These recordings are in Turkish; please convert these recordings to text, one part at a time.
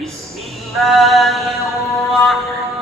بسم الله الرحمن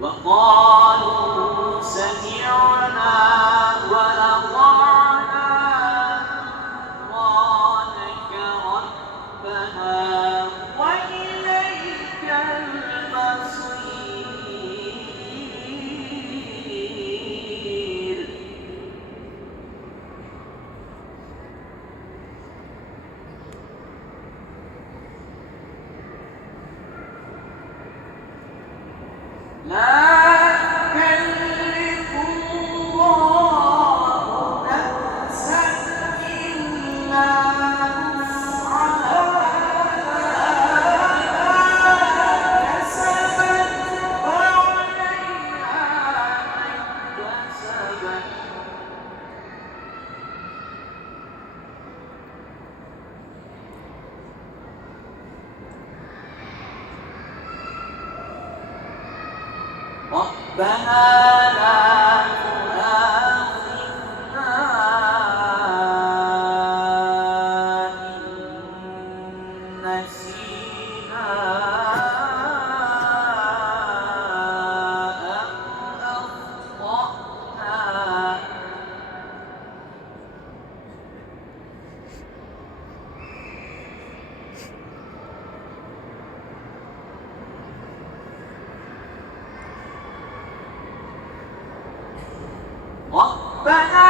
وقالوا سمعنا না Bye. Bye.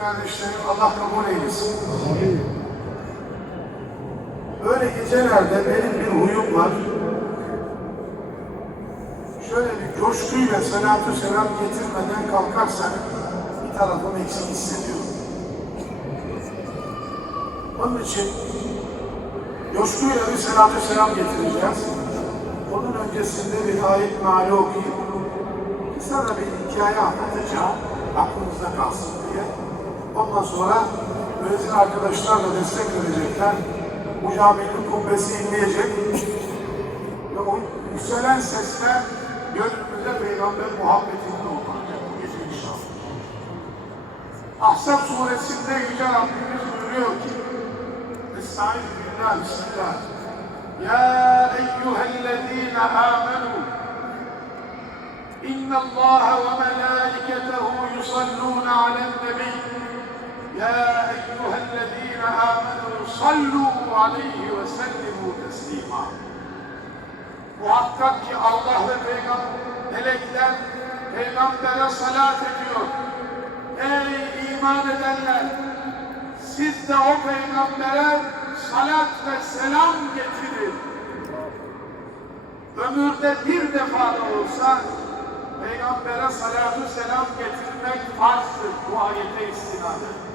kardeşlerim Allah kabul eylesin. Böyle gecelerde benim bir huyum var. Şöyle bir coşkuyla selatü selam getirmeden kalkarsak bir tarafım eksik hissediyorum. Onun için coşkuyla bir selatü selam getireceğiz. Onun öncesinde bir ayet meali okuyup sana bir hikaye anlatacağım. Aklınızda kalsın diye. Ondan sonra öğretim arkadaşlar da destek verecekler. Bu caminin kubbesi inmeyecek. Ve o yükselen sesler gönlümüzde peygamber muhabbetinin olmak. Bu gece inşallah. Ahzab suresinde Yüce Rabbimiz buyuruyor ki Estaiz billah, bismillah. Ya eyyühellezine amenu İnna Allah ve melâiketehu yusallûne alel nebiyyü يا أيها الذين آمنوا صلوا عليه وسلموا تسليما Muhakkak ki Allah ve Peygamber, melekler Peygamber'e salat ediyor. Ey iman edenler! Siz de o Peygamber'e salat ve selam getirin. Ömürde bir defa da olsa Peygamber'e salatu selam getirmek farzdır bu ayete istinaden.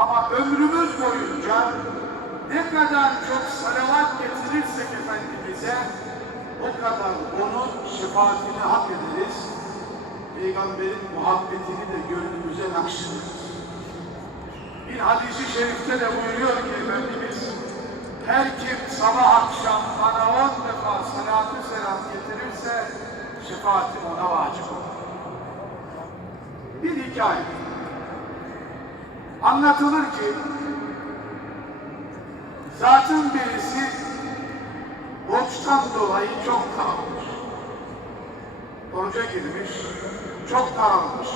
Ama ömrümüz boyunca ne kadar çok salavat getirirsek Efendimiz'e o kadar onun şefaatini hak ederiz. Peygamberin muhabbetini de gönlümüze nakşederiz. Bir hadisi şerifte de buyuruyor ki Efendimiz her kim sabah akşam bana on defa salatü selam getirirse şefaatim ona vacip olur. Bir hikaye. Anlatılır ki zatın birisi borçtan dolayı çok daralmış. Oruca girmiş, çok daralmış.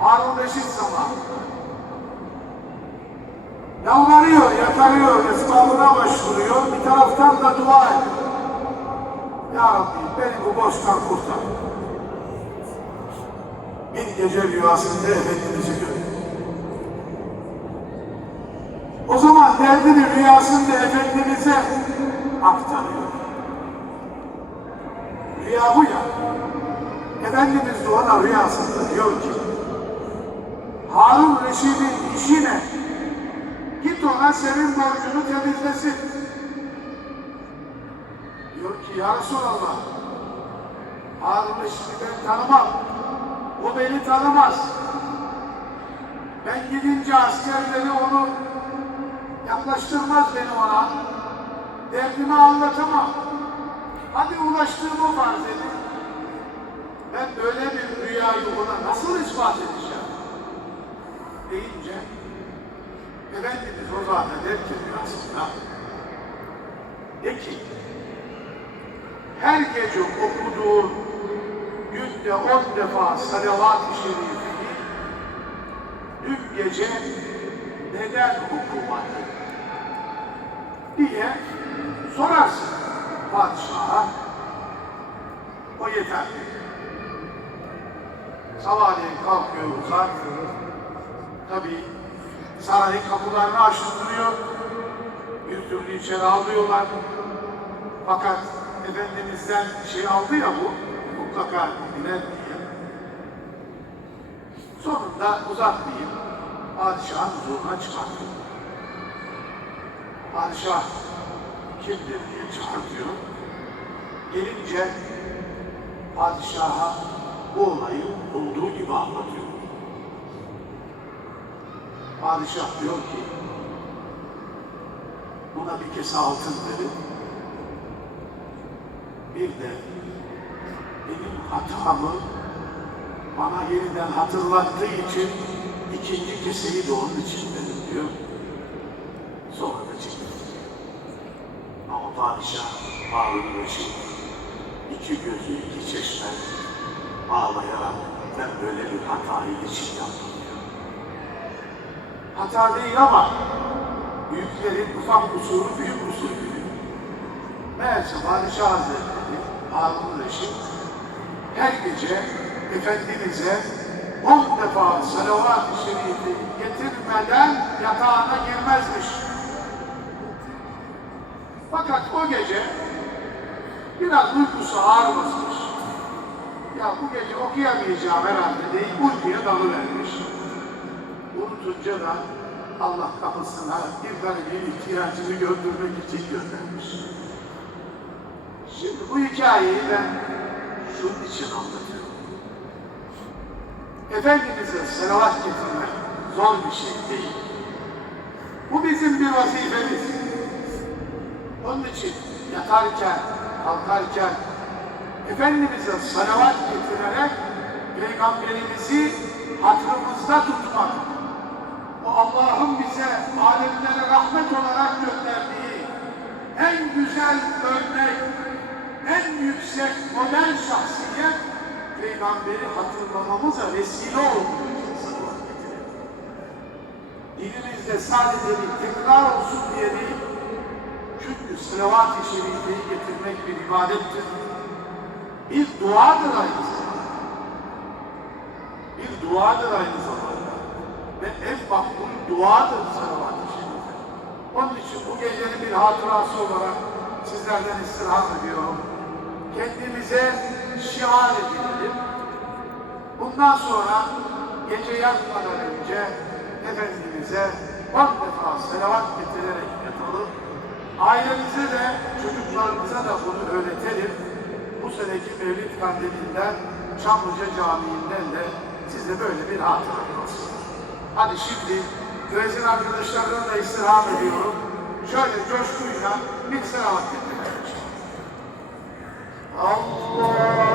Harun Reşit zamanında. Yalvarıyor, yakarıyor, esbabına başvuruyor. Bir taraftan da dua ediyor. Ya Rabbi beni bu borçtan kurtar. Bir gece rüyasında Efendimiz'i derdini rüyasında Efendimiz'e aktarıyor. Rüya bu ya. Efendimiz de ona rüyasında diyor ki Harun Reşid'in işi ne? Git ona senin borcunu temizlesin. Diyor ki ya Resulallah Harun Reşid'i ben tanımam. O beni tanımaz. Ben gidince askerleri onu yaklaştırmaz beni ona. Derdimi anlatamam. Hadi ulaştığımı farz edin. Ben böyle bir rüyayı ona nasıl ispat edeceğim? Deyince Efendimiz o zaman der ki rüyasında de ki her gece okuduğun günde on defa salavat-ı şerifi dün gece neden okumadın diye sorarsın padişaha. O yeter. Sabahleyin kalkıyor uzak. Tabii sarayın kapılarını açtırıyor. Bir türlü içeri almıyorlar. Fakat Efendimiz'den şey aldı ya bu, mutlaka bilen diye. Sonunda uzatmayayım, padişahın huzuruna çıkartıyor. Padişah kimdir diye çağırtıyor. Gelince padişaha bu olayı olduğu gibi anlatıyor. Padişah diyor ki buna bir kese altın verin. Bir de benim hatamı bana yeniden hatırlattığı için ikinci keseyi de onun için verin diyor. O padişah Harun Reşit iki gözü iki çeşme ağlayarak ben böyle bir hatayı için yaptım diyor. Hata değil ama büyüklerin ufak kusuru büyük kusur biliyor. Meğerse Padişah Hazretleri Harun Reşit her gece Efendimiz'e on defa salavat-ı şerifi getirmeden yatağına girmezmiş. Fakat o gece biraz uykusu ağır basmış. Ya bu gece okuyamayacağım herhalde deyip uykuya dalıvermiş. Unutunca da Allah kapısına bir garibin ihtiyacını gördürmek için göndermiş. Şimdi bu hikayeyi ben şunun için anlatıyorum. Efendimiz'e selavat getirmek zor bir şey değil. Bu bizim bir vazifemiz. Onun için yatarken, kalkarken Efendimiz'e salavat getirerek Peygamberimizi hatırımızda tutmak, o Allah'ın bize alemlere rahmet olarak gönderdiği en güzel örnek, en yüksek modern şahsiyet Peygamberi hatırlamamıza vesile getirelim. Dilimizde sadece bir tekrar olsun diye değil, çünkü salavat-ı şerifeyi getirmek bir ibadettir. Bir duadır aynı zamanda. Bir duadır aynı zamanda. Ve en makbul duadır salavat-ı şerife. Onun için bu gecenin bir hatırası olarak sizlerden istirham ediyorum. Kendimize şiar edinelim. Bundan sonra gece yatmadan önce Efendimiz'e on defa selavat getirerek yatalım. Ailemize de çocuklarımıza da bunu öğretelim. Bu seneki Mevlid Kandili'nden Çamlıca Camii'nden de size böyle bir hatıra olsun. Hadi şimdi müezzin arkadaşlarına da istirham ediyorum. Şöyle coşkuyla bir selavat getirmek için. Allah